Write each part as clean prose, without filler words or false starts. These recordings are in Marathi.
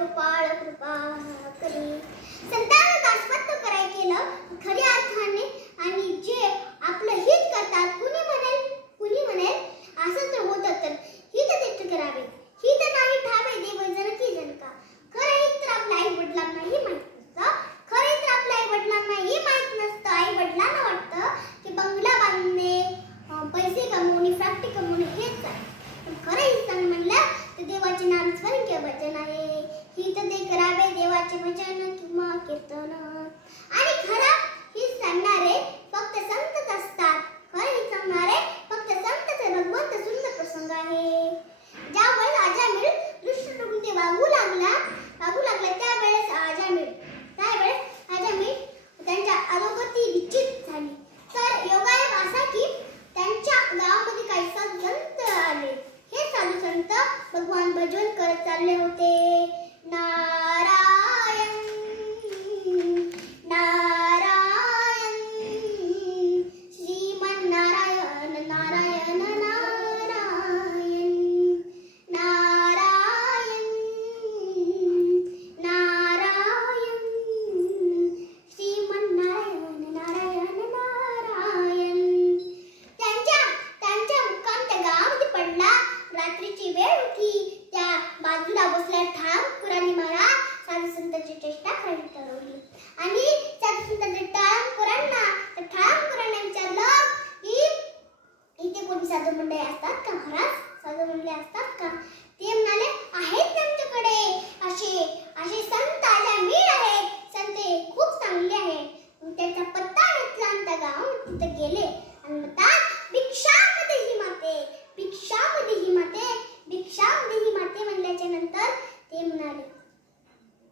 गोपाळ कृपा करी. संतांना दासवत्व कराय केलं खऱ्या अर्थाने आणि जे आपलं हित करतात. कुणी म्हणेल असं तर होतं तर हित तिष्ठ करावे, हित नाही ठावे देव जन की जन का. खरं हित तर आपल्या आई वडिलांनाही माहित नसतं. खरं हित तर आपल्या आई वडिलांनाही माहित नसतं. आई वडिलांना वाटतं की बंगला बांधणे, पैसे कमवणे, फॅक्टरी कमवणे हेच आहे. पण खरं हित म्हणलं तर देवाचे नाम स्मरण किंवा भजन आहे. हित ते करावे देवाचे भजन किंवा कीर्तन. आणि खरं हित सांगणारे फक्त संतच असतात. खरं हित सांगणारे फक्त संतच भगवंत सुंदर प्रसंग आहे. ज्यावेळेस अजामिळ दृष्ट ते वागू लागला त्यावेळेस अजामिळ त्यांच्या अधोगती निश्चित झाली. तर योगायोग असा की त्यांच्या गावामध्ये काही साधू संत आले. हे साधू संत भगवान भजन करत चालले होते. नारायण नारायण श्रीमन नारायण नारायण नारायण नारायण नारायण श्रीमन नारायण नारायण नारायण. त्यांच्या मुक्काम त्या गावामध्ये पडला. रात्रीची वेळ होती. त्या बाजूला बसल्या ठामपुराणी महाराज साधू संतांची चेष्टा करायची ठरवली. आणि साधू संतांच्या ठामपुरांना विचारलं की इथे कोणी साधू मंडळी असतात का महाराज? साधू मंडळी असतात का? ते म्हणाले आहेत आमच्याकडे असे संत अजामिळ आहेत. संत खूप चांगले आहेत. त्याचा पत्ता घेतला आणि त्या गावात तिथे गेले आणि म्हणतात भिक्षामध्ये ही माते, भिक्षामध्ये ही माते, भिक्षामध्ये ही माते म्हणल्याच्या नंतर ते म्हणाले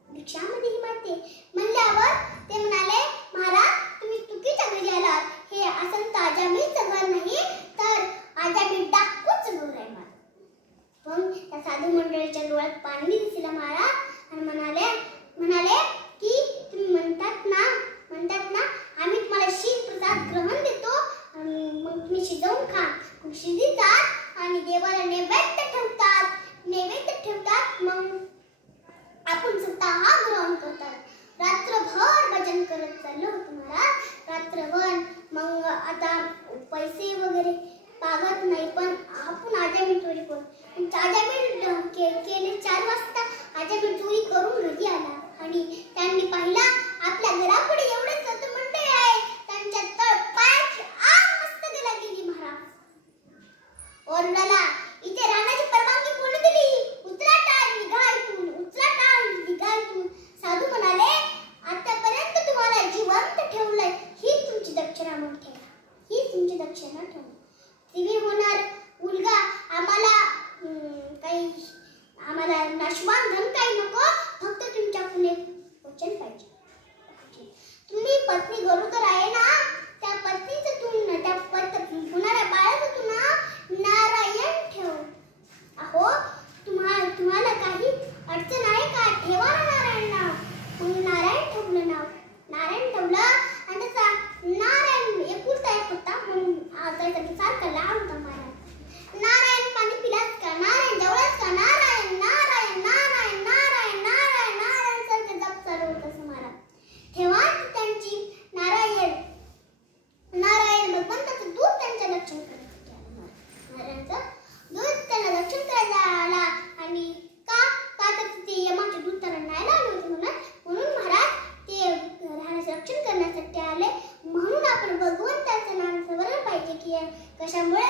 भिक्षामध्ये ही माते म्हणल्यावर ते म्हणाले महाराज तुम्ही चुकीच्या घरी आलात. हे असंत अजामिळचं घर नाही तर अजामिळ डाकूच घर आहे माझं. पण त्या साधू मंडळीच्या डोळ्यात पाणी दिसलं महाराज आणि म्हणाले की तुम्ही म्हणतात ना आम्ही तुम्हाला शीत प्रसाद ग्रहण देतो मग तुम्ही शिजवून खा. मग शिजतात आणि देवाला नैवेद्य ठेवतात मग आपण स्वतः ग्रहण करतात. रात्रभर भजन करत चाललो होतो महाराज. रात्रभर मग आता पैसे वगैरे पागत नाही पण आपण अजामिळ चोरी करू. अजामिळ केले 4 वाजता अजामिळ चोरी करून घरी आला आणि त्यांनी पाहिला आपल्या घरापुढे एवढे साधू मंडळी आहे. त्यांच्या पायाची आग मस्तकाला गेली. महाराज ओरडाला इथे राहण्याची परवानगी कोणी दिली? उचला टाळ निघा इथून. साधू म्हणाले आतापर्यंत तुम्हाला जिवंत ठेवलंय हीच तुमची दक्षिणा म्हणून ठेवा. तुम्ही होणार मुलगा आम्हाला नाशवान धन काही नको. फक्त तुमच्याकडून एक वचन पाहिजे. तुम्ही पत्नी गरोदर आहे ना त्या पत्नीचं होणाऱ्या बाळाचं तू नारायण ठेव. अहो तुम्हाला काही अडचण आहे का? ठेवा ना नारायण नाव. मग नारायण ठेवलं आणि त्याचा नारायण एकुलता एक होता म्हणून त्यासाठी सारखा लहान होता महाराज. नारायण पाणी पिलास का? नारायण जवळच का? नारायण नारायण नारायण नारायण नारायण नारायण सारखं जप चालू होतं असं महाराज. तेव्हा त्यांची नारायण भगवंताचं दूध त्यांच्या दर्शन करायचं आलं. नारायणचं दूध त्यांना दर्शन करायला आला आणि का तर ते यमाचे दूध त्यांना न्यायला आले होते म्हणून महाराज ते राहण्याचं रक्षण करण्यासाठी आले. म्हणून आपण भगवंताचं नाम स्मरण पाहिजे की कशामुळे